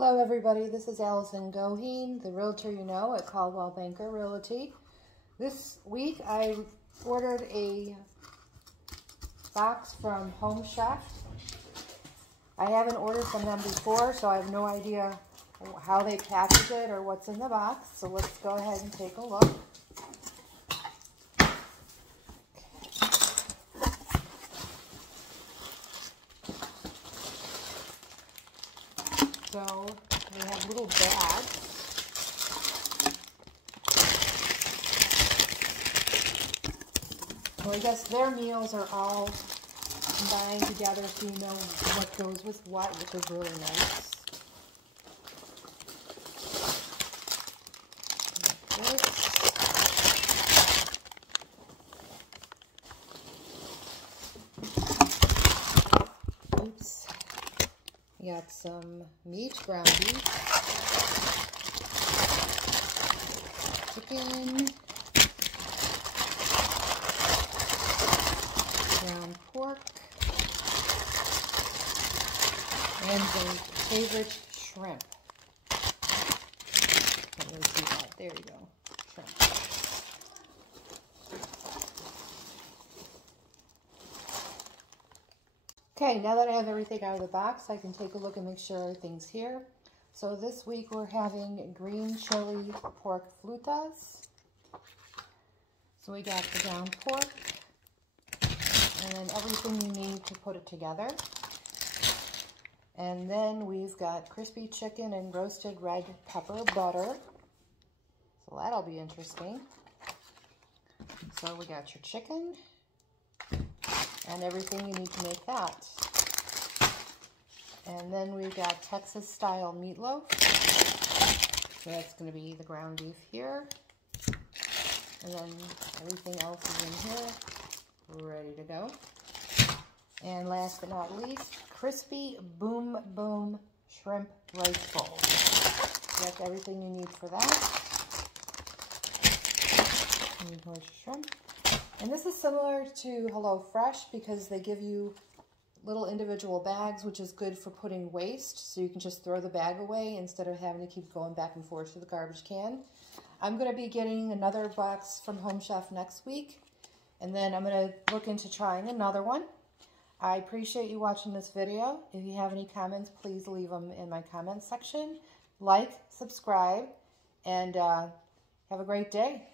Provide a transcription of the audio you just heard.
Hello everybody, this is Allison Goheen, the realtor you know at Caldwell Banker Realty. This week I ordered a box from Home Chef. I haven't ordered from them before, so I have no idea how they package it or what's in the box. So let's go ahead and take a look. So they have little bags. So I guess their meals are all combined together so you know what goes with what, which is really nice. Oops. You got some meat, ground beef, chicken, ground pork, and the favorite shrimp. Can't really see that. There you go. Shrimp. Okay, now that I have everything out of the box, I can take a look and make sure everything's here. So this week we're having green chili pork flutas. So we got the ground pork, and then everything you need to put it together. And then we've got crispy chicken and roasted red pepper butter. So that'll be interesting. So we got your chicken and everything you need to make that. And then we've got Texas style meatloaf. So that's going to be the ground beef here. And then everything else is in here, ready to go. And last but not least, crispy boom boom shrimp rice bowl. That's everything you need for that. And here's your shrimp. And this is similar to HelloFresh because they give you little individual bags, which is good for putting waste. So you can just throw the bag away instead of having to keep going back and forth to the garbage can. I'm going to be getting another box from Home Chef next week. And then I'm going to look into trying another one. I appreciate you watching this video. If you have any comments, please leave them in my comments section. Like, subscribe, and have a great day.